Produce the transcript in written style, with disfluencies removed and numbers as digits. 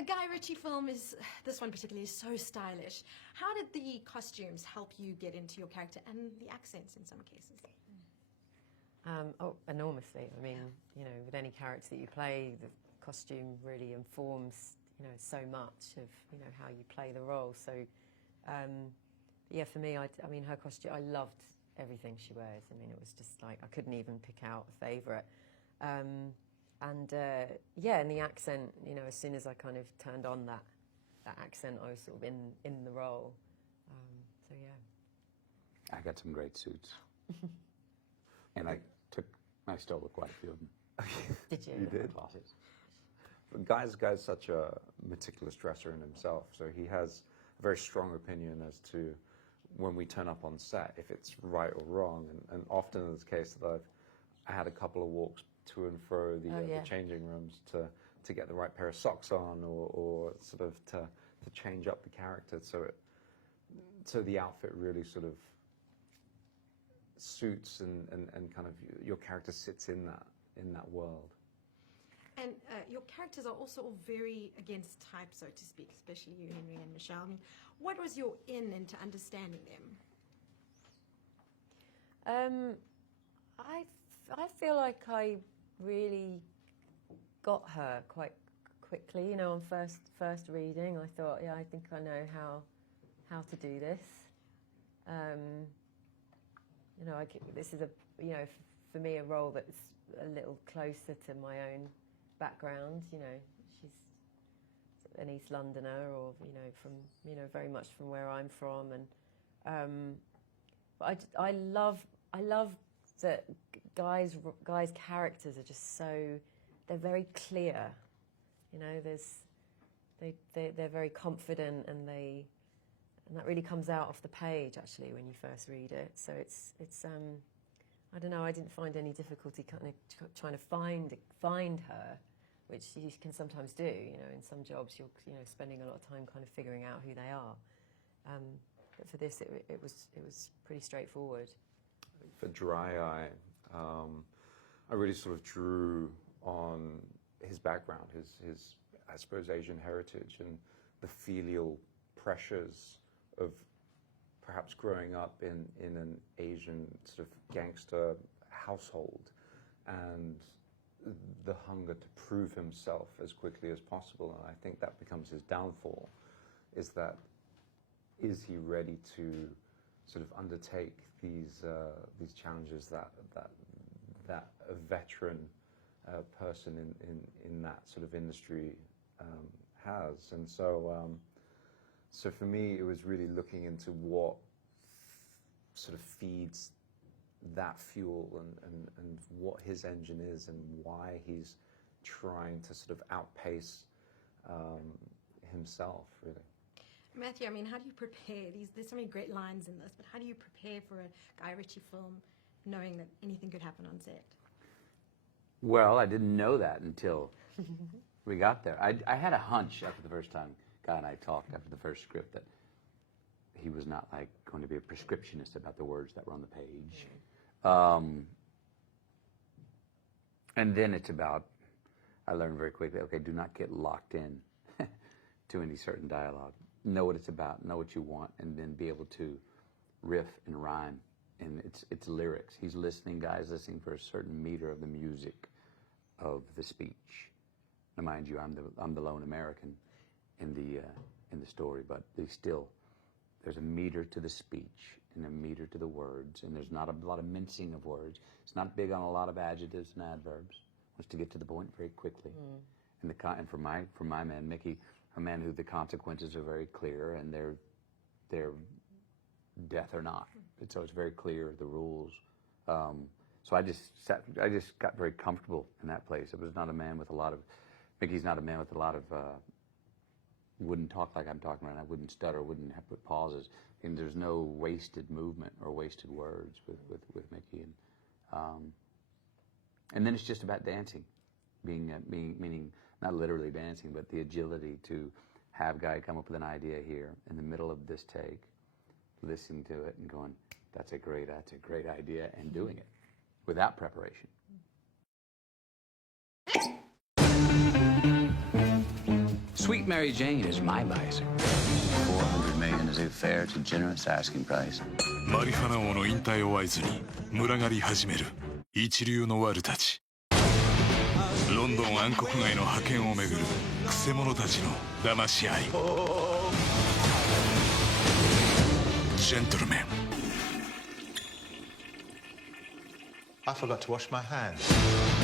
a Guy Ritchie film this one particularly is so stylish. How did the costumes help you get into your character and the accents in some cases? Oh, enormously. I mean, you know, with any character that you play, the costume really informs, you know, so much of, you know, how you play the role. So, yeah, for me, I mean, her costume, I loved everything she wears. I mean, it was just like, I couldn't even pick out a favourite. Yeah, and the accent, you know, as soon as I kind of turned on that accent, I was sort of in the role. So, yeah. I got some great suits. And I stole quite a few of them. Did you? You did? Closets. Guy's such a meticulous dresser in himself, so he has a very strong opinion as to when we turn up on set, if it's right or wrong. And often in this case that I had a couple of walks to and fro the changing rooms to get the right pair of socks on, or sort of to change up the character so the outfit really sort of suits and kind of your character sits in that world. And your characters are also all very against type, so to speak, especially you, Henry and Michelle. I mean, what was your in into understanding them? I feel like I really got her quite quickly. You know, on first reading, I thought, yeah, I think I know how to do this. You know, this is for me, a role that's a little closer to my own background. You know, she's an East Londoner, or very much from where I'm from, and but I love that guys' characters are just they're very clear. You know, they're very confident, and that really comes out off the page actually when you first read it. So it's I don't know, I didn't find any difficulty kind of trying to find her, which you can sometimes do. You know, in some jobs you're spending a lot of time kind of figuring out who they are. But for this, it was pretty straightforward. For Dry Eye, I really sort of drew on his background, his I suppose Asian heritage, and the filial pressures of perhaps growing up in an Asian sort of gangster household, and the hunger to prove himself as quickly as possible. And I think that becomes his downfall, is he ready to sort of undertake these challenges that a veteran person in that sort of industry has. And so for me, it was really looking into what sort of feeds that fuel, and what his engine is, and why he's trying to sort of outpace himself, really. Matthew, I mean, how do you prepare? There's so many great lines in this, but how do you prepare for a Guy Ritchie film knowing that anything could happen on set? Well, I didn't know that until we got there. I had a hunch after the first time Guy and I talked after the first script that he was not like going to be a prescriptionist about the words that were on the page. And then it's about, I learned very quickly, okay, do not get locked in to any certain dialogue. Know what it's about, know what you want, and then be able to riff and rhyme. And it's lyrics. He's listening, Guy's listening for a certain meter of the music of the speech. Now, mind you, I'm the lone American in the story, but there's a meter to the speech and a meter to the words, and there's not a lot of mincing of words. It's not big on a lot of adjectives and adverbs. Wants to get to the point very quickly. And for my man Mickey, a man who the consequences are very clear, and they're death or not. So it's very clear, the rules. So I just got very comfortable in that place. It was not a man with a lot of, Mickey's not a man with a lot of, wouldn't talk like I'm talking right now, wouldn't stutter, wouldn't have put pauses. And there's no wasted movement or wasted words with Mickey. And then it's just about dancing, meaning not literally dancing, but the agility to have Guy come up with an idea here in the middle of this take, listening to it and going, that's a great idea, and doing it without preparation. Sweet Mary Jane is my visor. 400 million is a fair to generous asking price. マリファナ王の引退を合図に群がり始める一流のワルたち。ロンドン暗黒街の覇権をめぐるくせ者たちの騙し合い。ジェントルメン。 I forgot to wash my hands.